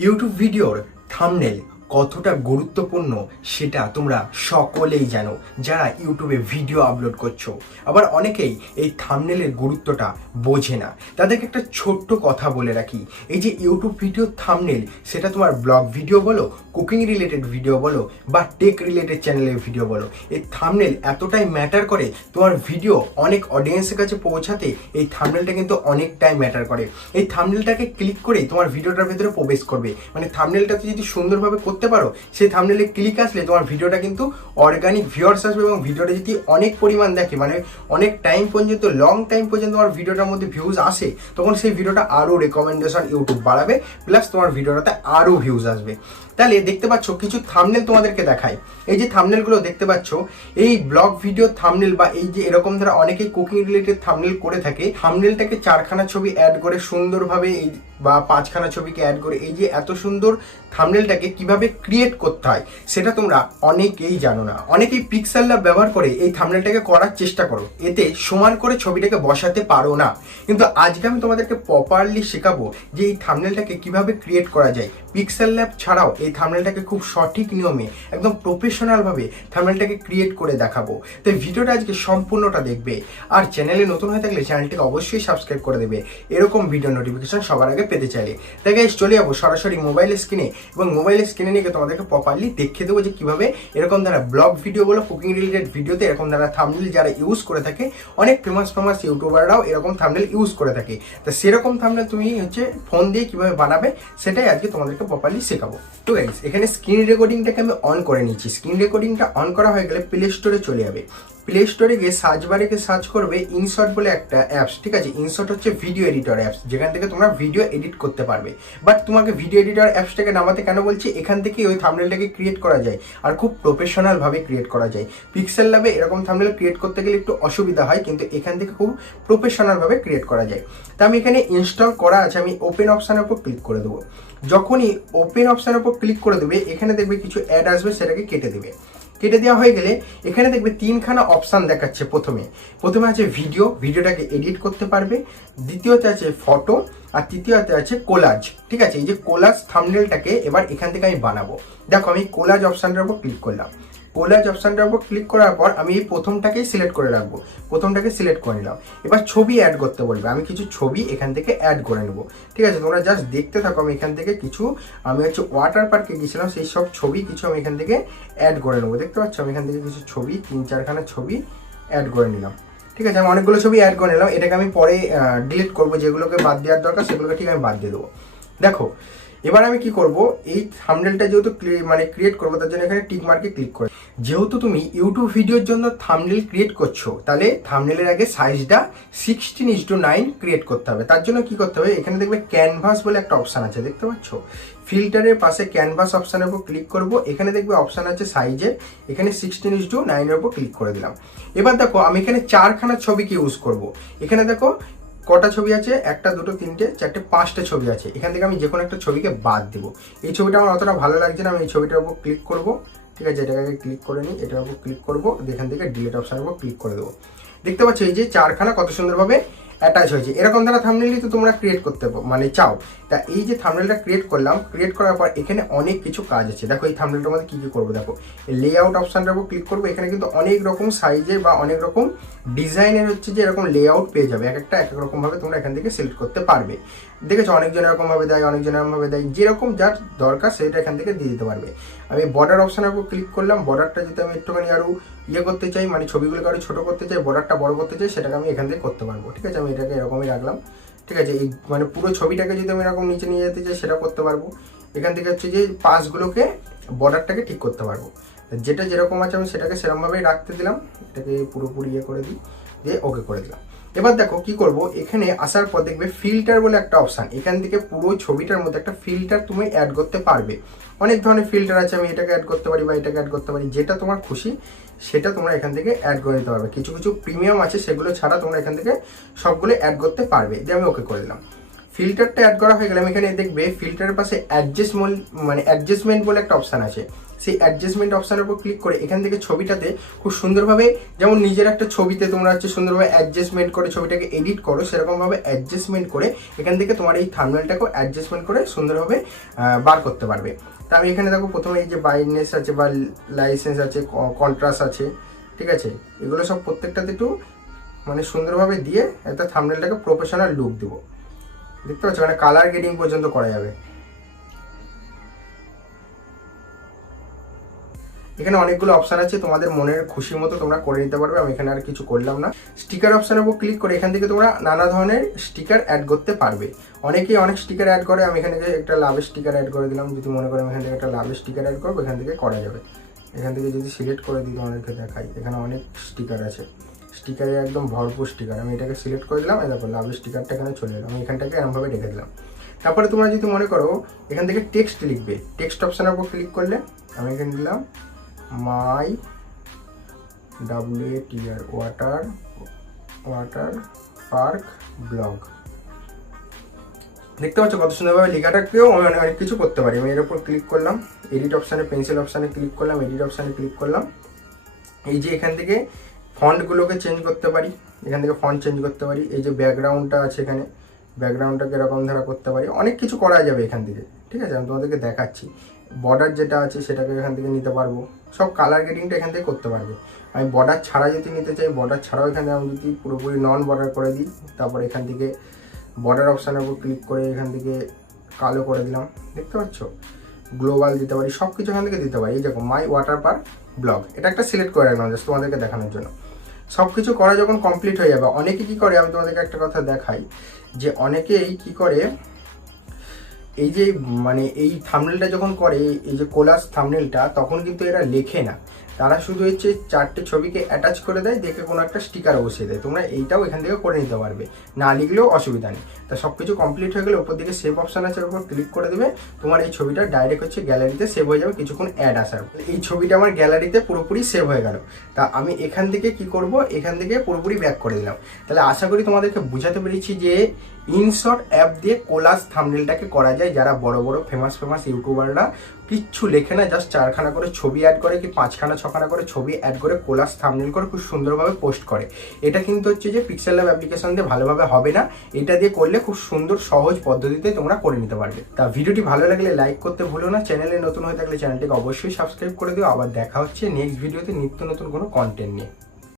YouTube ভিডিওর thumbnail কতটা গুরুত্বপূর্ণ সেটা তোমরা সকলেই জানো, যারা ইউটিউবে ভিডিও আপলোড করছ। আবার অনেকেই এই থামনেলের গুরুত্বটা বোঝে না। তাদেরকে একটা ছোট্ট কথা বলে রাখি, এই যে ইউটিউব ভিডিও থামনেল সেটা তোমার ব্লগ ভিডিও বলো কুকিং রিলেটেড ভিডিও বলো, বা টেক রিলেটেড চ্যানেলের ভিডিও বলো, এই থামনেল এতটাই ম্যাটার করে, তোমার ভিডিও অনেক অডিয়েন্সের কাছে পৌঁছাতে এই থামনেলটা কিন্তু অনেকটাই ম্যাটার করে। এই থামনেলটাকে ক্লিক করে তোমার ভিডিওটার ভেতরে প্রবেশ করবে। মানে থামনেলটাতে যদি সুন্দরভাবে করতে পারো, সেই থামনেলে ক্লিক আসলে তোমার ভিডিওটা কিন্তু অর্গানিক ভিউয়ার্স আসবে এবং ভিডিওটা যদি অনেক পরিমাণ দেখে মানে অনেক টাইম পর্যন্ত লং টাইম পর্যন্ত তোমার ভিডিওটার মধ্যে ভিউজ আসে, তখন সেই ভিডিওটা আরও রেকমেন্ডেশন ইউটিউব বাড়াবে প্লাস তোমার ভিডিওটাতে আরও ভিউজ আসবে। তাহলে দেখতে পাচ্ছ, কিছু থামনেল তোমাদেরকে দেখায় এই যে থামনেলগুলো দেখতে পাচ্ছ, এই ব্লগ ভিডিও থামনেল বা এই যে এরকম ধরা অনেকেই কুকিং রিলেটেড থামনেল করে থাকে থামনেলটাকে চারখানা ছবি অ্যাড করে সুন্দরভাবে এই বা পাঁচখানা ছবিকে অ্যাড করে, এই যে এত সুন্দর থামনেলটাকে কীভাবে ক্রিয়েট করতে হয়, সেটা তোমরা অনেকেই জানো না। অনেকেই পিক্সেল ল্যাব ব্যবহার করে এই থামনেলটাকে করার চেষ্টা করো। এতে সমান করে ছবিটাকে বসাতে পারো না। কিন্তু আজকে আমি তোমাদেরকে প্রপারলি শেখাবো যে এই থামনেলটাকে কীভাবে ক্রিয়েট করা যায়। পিক্সেল ল্যাব ছাড়াও এই থামনেলটাকে খুব সঠিক নিয়মে, একদম প্রফেশনালভাবে থামনেলটাকে ক্রিয়েট করে দেখাবো। তো ভিডিওটা আজকে সম্পূর্ণটা দেখবে। আর চ্যানেলে নতুন হয়ে থাকলে চ্যানেলটিকে অবশ্যই সাবস্ক্রাইব করে দেবে। এরকম ভিডিও নোটিফিকেশন সবার আগে পেতে চাইলে। তাই চলে যাব সরাসরি মোবাইল স্ক্রিনে এবং মোবাইল স্ক্রিনে নিয়ে তোমাদেরকে প্রপারলি দেখিয়ে দেবো যে কীভাবে এরকম দ্বারা ব্লগ ভিডিও বলো কুকিং রিলেটেড ভিডিওতে এরকম দ্বারা থামনেল যারা ইউজ করে থাকে, অনেক ফেমাস ফেমাস ইউটিউবাররাও এরকম থামনেল ইউজ করে থাকে। তা সেরকম থামনেল তুমি হচ্ছে ফোন দিয়ে কীভাবে বানাবে, সেটাই আজকে তোমাদেরকে প্রপারলি শেখাবো। তো গাইজ এখানে স্ক্রিন রেকর্ডিংটাকে আমি অন করে নিচ্ছি স্ক্রিন রেকর্ডিংটা অন করা হয়ে গেলে প্লে স্টোরে চলে যাবে। প্লে স্টোরে গিয়ে সার্চ বারে গিয়ে সার্চ করবে ইনশট বলে একটা অ্যাপস ঠিক আছে? ইনশট হচ্ছে ভিডিও এডিটর অ্যাপস যেখান থেকে তোমরা ভিডিও এডিট করতে পারবে। বাট তোমাকে ভিডিও এডিটর অ্যাপসটাকে নামাতে কেন বলছি? এখান থেকে ওই থামনেলটাকে ক্রিয়েট করা যায় আর খুব প্রফেশনাল ভাবে ক্রিয়েট করা যায়। পিক্সেল ল্যাবে এরকম থামনেল ক্রিয়েট করতে গেলে একটু অসুবিধা হয়, কিন্তু এখান থেকে খুব প্রফেশনাল ভাবে ক্রিয়েট করা যায়। তা আমি এখানে ইনস্টল করা আছে, আমি ওপেন অপশানের উপর ক্লিক করে দেবো। যখনই ওপেন অপশানের উপর ক্লিক করে দেবে, এখানে দেখবে কিছু অ্যাড আসবে, সেটাকে কেটে দেবে। কেটে দেওয়া হয়ে গেলে এখানে দেখবে তিনখানা অপশান দেখাচ্ছে প্রথমে। প্রথমে আছে ভিডিও ভিডিওটাকে এডিট করতে পারবে। দ্বিতীয়তে আছে ফটো আর তৃতীয়তে আছে কোলাজ ঠিক আছে? এই যে কোলাজ থামনেলটাকে এবার এখান থেকে আমি বানাবো। দেখো আমি কোলাজ অপশানটার উপর ক্লিক করলাম। কোলাজ অপশানটার উপর ক্লিক করার পর আমি এই প্রথমটাকেই সিলেক্ট করে রাখব। প্রথমটাকে সিলেক্ট করে নিলাম। এবার ছবি অ্যাড করতে বলবে। আমি কিছু ছবি এখান থেকে অ্যাড করে নেব। ঠিক আছে? তোমরা জাস্ট দেখতে থাকো, আমি এখান থেকে কিছু, আমি হচ্ছে ওয়াটার পার্কে গিয়েছিলাম, সেই সব ছবি কিছু আমি এখান থেকে অ্যাড করে নেব। দেখতে পাচ্ছ? আমি এখান থেকে কিছু ছবি, তিন চারখানা ছবি অ্যাড করে নিলাম। ঠিক আছে? আমি অনেকগুলো ছবি অ্যাড করে নিলাম। এটাকে আমি পরে ডিলিট করব। যেগুলোকে বাদ দেওয়ার দরকার, সেগুলোকে ঠিক আমি বাদ দিয়ে দেবো। দেখো এবার আমি কি করব? এই থামনেলটা যেহেতু মানে ক্রিয়েট করব, তার জন্য এখানে টিক মার্কে ক্লিক করে। যেহেতু তুমি ইউটিউব ভিডিওর জন্য থামনেল ক্রিয়েট করছ, তাহলে থামনেলের আগে সাইজটা sixteen is to nine create করতে হবে। তার জন্য কি করতে হবে? এখানে দেখবে ক্যানভাস বলে একটা অপশান আছে, দেখতে পাচ্ছ? ফিল্টারের পাশে ক্যানভাস অপশানের উপর ক্লিক করব। এখানে দেখবে অপশান আছে সাইজের এখানে সিক্সটিন ইস টু নাইনের উপর ক্লিক করে দিলাম। এবার দেখো, আমি এখানে চারখানা ছবিকে ইউজ করব। এখানে দেখো কটা ছবি আছে? একটা, দুটো, তিনটে, চারটে, পাঁচটা ছবি আছে। এখান থেকে আমি যে কোনো একটা ছবিকে বাদ দেবো। এই ছবিটা আমার অতটা ভালো লাগছে না, আমি এই ছবিটার উপর ক্লিক করব। ঠিক আছে, এটাকে ক্লিক করে নিই, এটার উপর ক্লিক করব এখান থেকে ডিলেট অপশানের উপর ক্লিক করে দেবো। দেখতে পাচ্ছি, এই যে চারখানা কত সুন্দরভাবে অ্যাটাচ হয়েছে। এরকম দ্বারা থামনেলই তো তোমরা ক্রিয়েট করতে মানে চাও। তা এই যে থামনেলটা ক্রিয়েট করলাম ক্রিয়েট করার পর এখানে অনেক কিছু কাজ আছে। দেখো এই থামনেলটার মধ্যে কী কী করব দেখো। লে আউট অপশানটার উপর ক্লিক করব, এখানে কিন্তু অনেক রকম সাইজে বা অনেক রকম ডিজাইনের হচ্ছে যে এরকম লে আউট পেয়ে যাবে। এক একটা, এক এক রকমভাবে তোমরা এখান থেকে সিলেক্ট করতে পারবে। দেখেছ? অনেকজন এরকমভাবে দেয়, অনেকজন এরকমভাবে দেয়। যেরকম যার দরকার সেটা এখান থেকে দিয়ে দিতে পারবে। আমি বর্ডার অপশানের উপর ক্লিক করলাম। বর্ডারটা যদি আমি একটুখানি আরও ইয়ে করতে চাই মানে ছবিগুলোকে আরও ছোটো করতে চাই বর্ডারটা বড় করতে চাই, সেটাকে আমি এখান থেকে করতে পারব, ঠিক আছে? আমি এটাকে এরকমই রাখলাম, ঠিক আছে? এই মানে পুরো ছবিটাকে যদি আমি এরকম নিচে নিয়ে যেতে চাই, সেটা করতে পারব। এখান থেকে হচ্ছে যে পাশগুলোকে বর্ডারটাকে ঠিক করতে পারব। যেটা যেরকম আছে, আমি সেটাকে সেরকমভাবেই রাখতে দিলাম, এটাকে পুরোপুরি ইয়ে করে দিই, দিয়ে ওকে করে দিলাম। এবার দেখো কি করব? এখানে আসার পর দেখবে ফিল্টার বলে একটা অপশান এখান থেকে পুরো ছবিটার মধ্যে একটা ফিল্টার তুমি অ্যাড করতে পারবে। অনেক ধরনের ফিল্টার আছে, আমি এটাকে অ্যাড করতে পারি বা এটাকে অ্যাড করতে পারি। যেটা তোমার খুশি, সেটা তোমরা এখান থেকে অ্যাড করে দিতে পারবে। কিছু কিছু প্রিমিয়াম আছে, সেগুলো ছাড়া তোমরা এখান থেকে সবগুলো অ্যাড করতে পারবে। যে আমি ওকে করে দিলাম। ফিল্টারটা অ্যাড করা হয়ে গেলে আমি এখানে দেখবে ফিল্টারের পাশে অ্যাডজাস্টমেন্ট মানে অ্যাডজাস্টমেন্ট বলে একটা অপশান আছে। সেই অ্যাডজাস্টমেন্ট অপশানের উপর ক্লিক করে এখান থেকে ছবিটাতে খুব সুন্দরভাবে যেমন নিজের একটা ছবিতে তোমরা হচ্ছে সুন্দরভাবে অ্যাডজাস্টমেন্ট করে ছবিটাকে এডিট করো, সেরকমভাবে অ্যাডজাস্টমেন্ট করে এখান থেকে তোমার এই থার্মালটাকেও অ্যাডজাস্টমেন্ট করে সুন্দরভাবে বার করতে পারবে। তা আমি এখানে দেখো প্রথমে এই যে বাইটনেস আছে বা লাইসেন্স আছে কন্ট্রাস্ট আছে, ঠিক আছে? এগুলো সব প্রত্যেকটাতে একটু মানে সুন্দরভাবে দিয়ে একটা থামনেলটাকে প্রফেশনাল লুক দেবো। দেখতে পাচ্ছ? মানে কালার গ্রেডিং পর্যন্ত করা যাবে। এখানে অনেকগুলো অপশান আছে, তোমাদের মনের খুশি মতো তোমরা করে নিতে পারবে, আমি এখানে আর কিছু করলাম না। স্টিকার অপশনের উপর ক্লিক করে এখান থেকে তোমরা নানা ধরনের স্টিকার অ্যাড করতে পারবে। অনেকেই অনেক স্টিকার অ্যাড করে, আমি এখানে একটা লাভের স্টিকার অ্যাড করে দিলাম, যদি মনে করো আমি এখান থেকে একটা লাভের স্টিকার অ্যাড করব, এখান থেকে করা যাবে। এখান থেকে যদি সিলেক্ট করে দিই, তোমাদেরকে দেখাই, এখানে অনেক স্টিকার আছে। স্টিকারে একদম ভরপুর স্টিকার আমি এটাকে সিলেক্ট করে দিলাম দেখো লাভের স্টিকারটা এখানে চলে এলাম আমি এখানটাকে এরমভাবে রেখে দিলাম। তারপরে তোমরা যদি মনে করো, এখান থেকে টেক্সট লিখবে টেক্সট অপশনের উপর ক্লিক করলে, আমি এখানে দিলাম my W T R water water park blog. দেখতে পাচ্ছ কত সুন্দরভাবে লেখাটাকেও আমি অনেক অনেক কিছু করতে পারি। আমি এর উপর ক্লিক করলাম এডিট অপশানে পেন্সিল অপশানে ক্লিক করলাম এডিট অপশানে ক্লিক করলাম। এই যে এখান থেকে ফন্টগুলোকে চেঞ্জ করতে পারি, এখান থেকে ফন্ট চেঞ্জ করতে পারি। এই যে ব্যাকগ্রাউন্ডটা আছে এখানে ব্যাকগ্রাউন্ডটাকে এরকম ধারা করতে পারি। অনেক কিছু করা যাবে এখান থেকে, ঠিক আছে? আমি তোমাদেরকে দেখাচ্ছি। বর্ডার যেটা আছে সেটাকে এখান থেকে নিতে পারব। সব কালার গ্রেডিংটা এখান থেকে করতে পারবে। আমি বর্ডার ছাড়া যদি নিতে চাই বর্ডার ছাড়াও এখানে আমি যদি পুরোপুরি নন বর্ডার করে দিই, তারপর এখান থেকে বর্ডার অপশানের উপর ক্লিক করে এখান থেকে কালো করে দিলাম। দেখতে পাচ্ছ? গ্লোবাল দিতে পারি সব কিছু এখান থেকে দিতে পারি। এই দেখো মাই ওয়াটার পার্ক ব্লগ এটা একটা সিলেক্ট করে রাখলাম জাস্ট তোমাদেরকে দেখানোর জন্য। সব কিছু করা যখন কমপ্লিট হয়ে যাবে, অনেকে কি করে? আমি তোমাদেরকে একটা কথা দেখাই যে অনেকেই কি করে এই যে মানে এই থামনেলটা যখন করে, এই যে কোলাস থামনেলটা তখন কিন্তু এরা লেখে না। তারা শুধু হচ্ছে চারটে ছবিকে অ্যাটাচ করে দেয়, দেখে কোনো একটা স্টিকার বসিয়ে দেয়। তোমরা এইটাও এখান থেকে করে নিতে পারবে। না লিখলেও অসুবিধা নেই। তা সব কিছু কমপ্লিট হয়ে গেলে ওপর দিকে সেভ অপশন আছে ওর উপর ক্লিক করে দেবে। তোমার এই ছবিটা ডাইরেক্ট হচ্ছে গ্যালারিতে সেভ হয়ে যাবে, কিছুক্ষণ অ্যাড আসার এই ছবিটা আমার গ্যালারিতে পুরোপুরি সেভ হয়ে গেল। তা আমি এখান থেকে কি করব? এখান থেকে পুরোপুরি ব্যাক করে দিলাম। তাহলে আশা করি তোমাদেরকে বুঝাতে পেরেছি যে ইনশট অ্যাপ দিয়ে কোলাস থামনেলটাকে করা যায়, যারা বড় বড় ফেমাস ফেমাস ইউটিউবাররা কিচ্ছু লেখে না জাস্ট চারখানা করে ছবি অ্যাড করে কি পাঁচখানা, ছখানা করে ছবি অ্যাড করে কোলাস থামনেল করে খুব সুন্দরভাবে পোস্ট করে। এটা কিন্তু হচ্ছে যে পিক্সেল ল্যাব অ্যাপ্লিকেশন দিয়ে ভালোভাবে হবে না। এটা দিয়ে করলে খুব সুন্দর, সহজ পদ্ধতিতে তোমরা করে নিতে পারবে। তা ভিডিওটি ভালো লাগলে লাইক করতে ভুলো না। চ্যানেলে নতুন হয়ে থাকলে চ্যানেলটিকে অবশ্যই সাবস্ক্রাইব করে দিও। আবার দেখা হচ্ছে নেক্সট ভিডিওতে নিত্য নতুন কোনো কন্টেন্ট নিয়ে।